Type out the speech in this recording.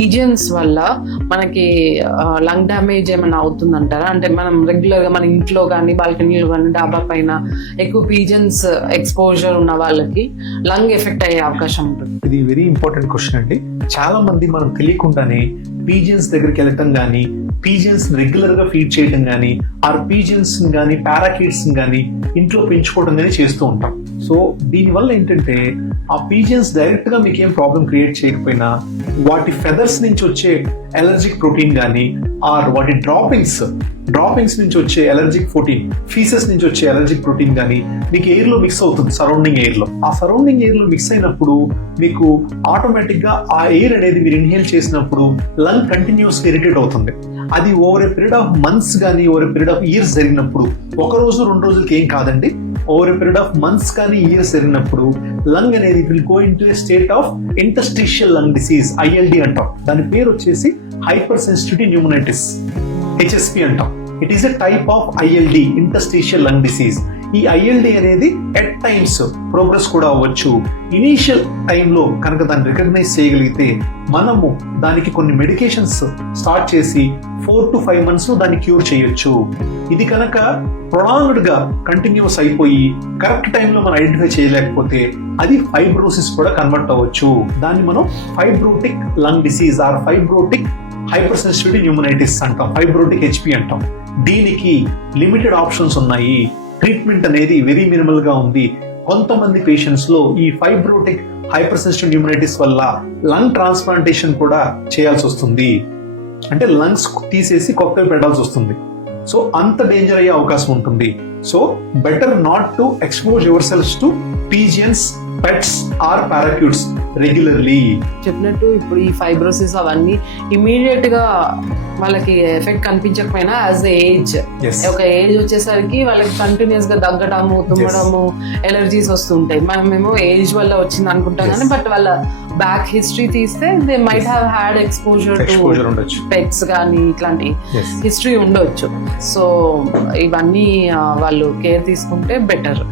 Pigeons వల్ల మనకి lung damage ఏమైనా అవుతుందంటారా? అంటే మనం రెగ్యులర్ గా మన ఇంట్లో కానీ బాల్కనీలో కానీ డాబా పైన ఎక్కువ పీజియన్స్ ఎక్స్పోజర్ ఉన్న వాళ్ళకి లంగ్ ఎఫెక్ట్ అయ్యే అవకాశం ఉంటుంది. ఇది వెరీ ఇంపార్టెంట్ క్వశ్చన్ అండి. చాలా మంది మనం తెలియకుండానే పీజియన్స్ దగ్గరికి వెళ్ళటం కానీ, పీజియన్స్ రెగ్యులర్ గా ఫీడ్ చేయడం కానీ, ఆర్ పీజియన్స్ కానీ పారాకీట్స్ కానీ ఇంట్లో పెంచుకోవడం కానీ చేస్తూ ఉంటాం. సో దీనివల్ల ఏంటంటే ఆ పీజియన్స్ డైరెక్ట్ గా మీకు ఏం ప్రాబ్లం క్రియేట్ చేయకపోయినా వాటి ఫెదర్స్ నుంచి వచ్చే ఎలర్జిక్ ప్రోటీన్ కానీ, ఆర్ వాటి డ్రాపింగ్స్ నుంచి వచ్చే ఎలర్జిక్ ప్రోటీన్, ఫీసెస్ నుంచి వచ్చే ఎలర్జిక్ ప్రోటీన్ కానీ మీకు ఎయిర్ లో మిక్స్ అవుతుంది. సరౌండింగ్ ఎయిర్ లో ఆ సరౌండింగ్ ఎయిర్ లో మిక్స్ అయినప్పుడు మీకు ఆటోమేటిక్ గా ఆ ఎయిర్ అనేది మీరు ఇన్హేల్ చేసినప్పుడు లంగ్ కంటిన్యూస్ ఇరిటేట్ అవుతుంది. అది over a period of months కానీ over a period of years జరిగినప్పుడు, ఒక రోజు 2 రోజులకి ఏం కాదండి, over a period of months కానీ ఇయర్స్ జరిగినప్పుడు లంగ్ అనేది will go into a state of interstitial lung disease, ILD అంటాం. దాని పేరు వచ్చేసి హైపర్ సెన్సిటివిటీ న్యూమోనైటిస్, HSP అంటాం. It is a type of ILD, interstitial lung disease. ఈ ILD అనేది ఎట్ టైమ్స్ ప్రోగ్రెస్ కూడా అవ్వచ్చు. ఇనీషియల్ టైంలో కనుక దాన్ని రికగ్నైజ్ చేయగలిగితే మనము దానికి కొన్ని మెడికేషన్స్ స్టార్ట్ చేసి 4 to 5 months లో దాన్ని క్యూర్ చేయొచ్చు. ఇది కనుక ప్రొలాంగ్డ్ గా కంటిన్యూస్ అయిపోయి కరెక్ట్ టైంలో మనం ఐడెంటిఫై చేయలేకపోతే అది ఫైబ్రోసిస్ కూడా కన్వర్ట్ అవ్వచ్చు. దాన్ని మనం fibrotic lung disease are fibrotic hyper sensitivity pneumonitis అంటాం, ఫైబ్రోటిక్ HP అంటాం. దీనికి లిమిటెడ్ ఆప్షన్స్ ఉన్నాయి. ట్రీట్మెంట్ అనేది వెరీ మినిమల్ గా ఉంది. కొంతమంది పేషెంట్స్ లో ఈ ఫైబ్రోటిక్ హైపర్ సెన్సిటివ్ న్యూమోనైటిస్ వల్ల లంగ్ ట్రాన్స్ప్లాంటేషన్ కూడా చేయాల్సి వస్తుంది. అంటే లంగ్స్ తీసేసి కొత్తవి పెట్టాల్సి వస్తుంది. సో అంత డేంజర్ అయ్యే అవకాశం ఉంటుంది. So better not to expose your cells to pigeons, pets or parakeets regularly. చెప్పినట్టు ఇప్పుడు ఈ ఫైబ్రోసిస్ అవన్నీ ఇమీడియట్ గా వాళ్ళకి ఎఫెక్ట్ కనిపించకపోయినా యాజ్ ఏజ్, ఒక ఏజ్ వచ్చేసరికి వాళ్ళకి కంటిన్యూస్ గా దగ్గడము, తుమ్మడము, ఎలర్జీస్ వస్తుంటాయి. మనమేమో ఏజ్ వల్ల వచ్చింది అనుకుంటాం కానీ బట్ వాళ్ళ బ్యాక్ హిస్టరీ తీస్తే they might have had exposure to pets కానీ ఇట్లాంటి హిస్టరీ ఉండొచ్చు. సో ఇవన్నీ వాళ్ళు కేర్ తీసుకుంటే బెటర్.